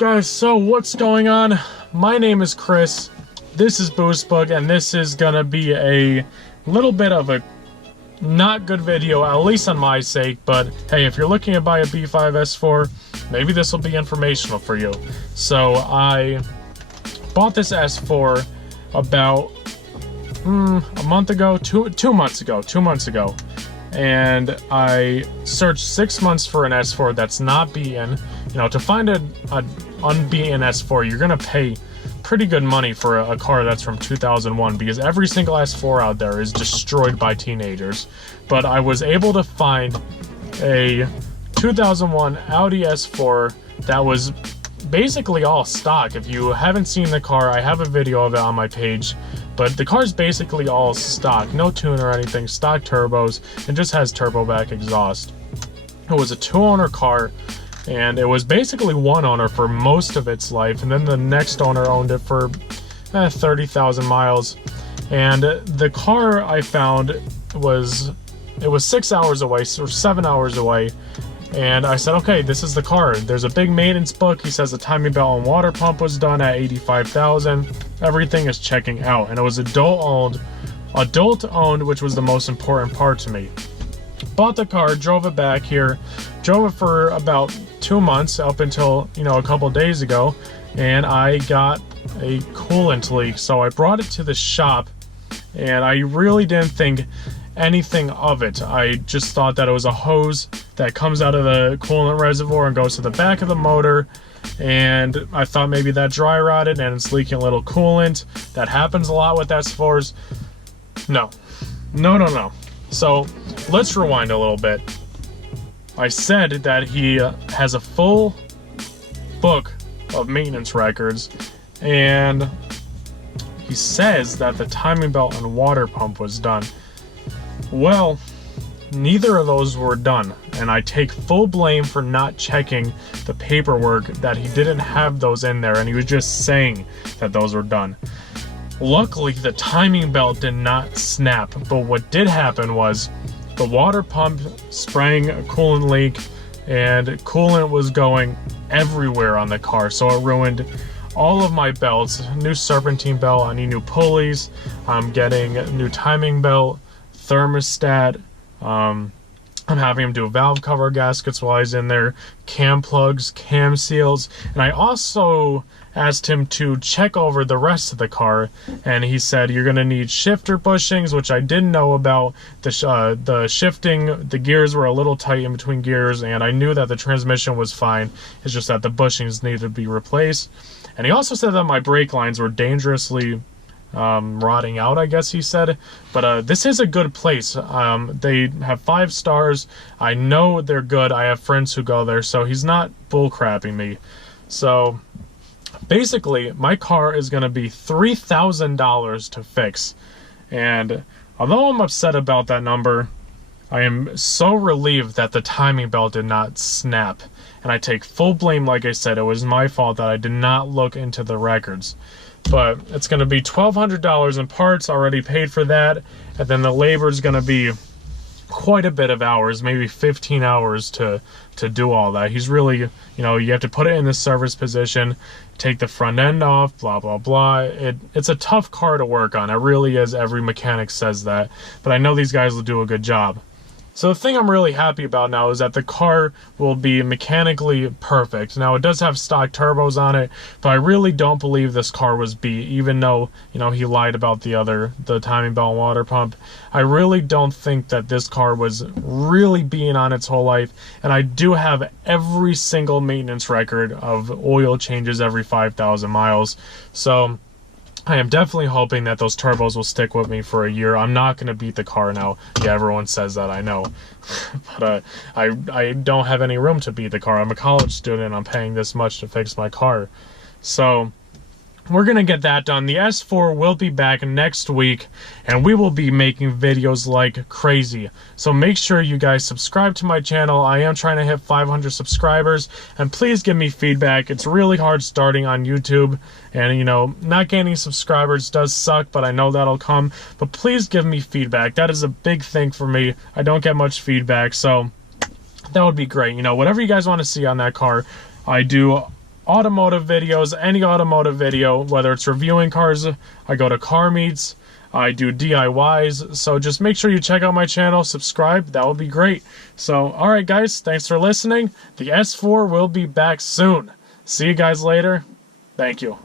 Alright guys, so what's going on? My name is Chris, this is Boostbug, and this is gonna be a little bit of a not good video, at least on my sake, but hey, if you're looking to buy a B5 S4, maybe this will be informational for you. So I bought this S4 about a month ago, two months ago, and I searched 6 months for an S4 that's not beaten. You know, to find an unbeaten S4, you're gonna pay pretty good money for a car that's from 2001, because every single S4 out there is destroyed by teenagers. But I was able to find a 2001 Audi S4 that was basically all stock. If you haven't seen the car, I have a video of it on my page, but the car's basically all stock, no tune or anything, stock turbos, and just has turbo back exhaust. It was a 2-owner car, and it was basically one owner for most of its life, and then the next owner owned it for 30,000 miles. And the car I found was 6 hours away, or 7 hours away, and I said, okay, this is the car. There's a big maintenance book. He says the timing belt and water pump was done at 85,000. Everything is checking out, and it was adult owned, which was the most important part to me. Bought the car, drove it back here, drove it for about 2 months up until, you know, a couple days ago, and I got a coolant leak. So I brought it to the shop, and I really didn't think anything of it. I just thought that it was a hose that comes out of the coolant reservoir and goes to the back of the motor, and I thought maybe that dry rotted and it's leaking a little coolant. That happens a lot with S4s. No. So let's rewind a little bit. I said that he has a full book of maintenance records, and he says that the timing belt and water pump was done. Well, neither of those were done, and I take full blame for not checking the paperwork that he didn't have those in there, and he was just saying that those were done. Luckily, the timing belt did not snap, but what did happen was the water pump sprang a coolant leak, and coolant was going everywhere on the car, so it ruined all of my belts. New serpentine belt, I need new pulleys, I'm getting a new timing belt, thermostat, I'm having him do valve cover gaskets while he's in there, cam plugs, cam seals, and I also asked him to check over the rest of the car, and he said you're going to need shifter bushings, which I didn't know about. The shifting, the gears were a little tight in between gears, and I knew that the transmission was fine. It's just that the bushings needed to be replaced. And he also said that my brake lines were dangerously rotting out, I guess he said. But this is a good place. They have 5 stars. I know they're good. I have friends who go there, so he's not bullcrapping me. So basically, my car is going to be $3,000 to fix. And although I'm upset about that number, I am so relieved that the timing belt did not snap. And I take full blame, like I said. It was my fault that I did not look into the records. But it's going to be $1,200 in parts, already paid for that. And then the labor is going to be quite a bit of hours, maybe 15 hours to do all that. He's really, you know, you have to put it in the service position, take the front end off, blah, blah, blah. It's a tough car to work on. It really is. Every mechanic says that. But I know these guys will do a good job. So the thing I'm really happy about now is that the car will be mechanically perfect. Now, it does have stock turbos on it, but I really don't believe this car was beat, even though, you know, he lied about the timing belt and water pump. I really don't think that this car was really being on its whole life, and I do have every single maintenance record of oil changes every 5,000 miles. So I am definitely hoping that those turbos will stick with me for a year. I'm not going to beat the car now. Yeah, everyone says that, I know. But I don't have any room to beat the car. I'm a college student. I'm paying this much to fix my car. So we're going to get that done. The S4 will be back next week, and we will be making videos like crazy. So make sure you guys subscribe to my channel. I am trying to hit 500 subscribers, and please give me feedback. It's really hard starting on YouTube, and, you know, not gaining subscribers does suck, but I know that'll come. But please give me feedback. That is a big thing for me. I don't get much feedback, so that would be great. You know, whatever you guys want to see on that car, I do automotive videos, any automotive video, whether it's reviewing cars. I go to car meets, I do DIYs, so just make sure you check out my channel, subscribe, that would be great. So, alright guys, thanks for listening. The S4 will be back soon. See you guys later. Thank you.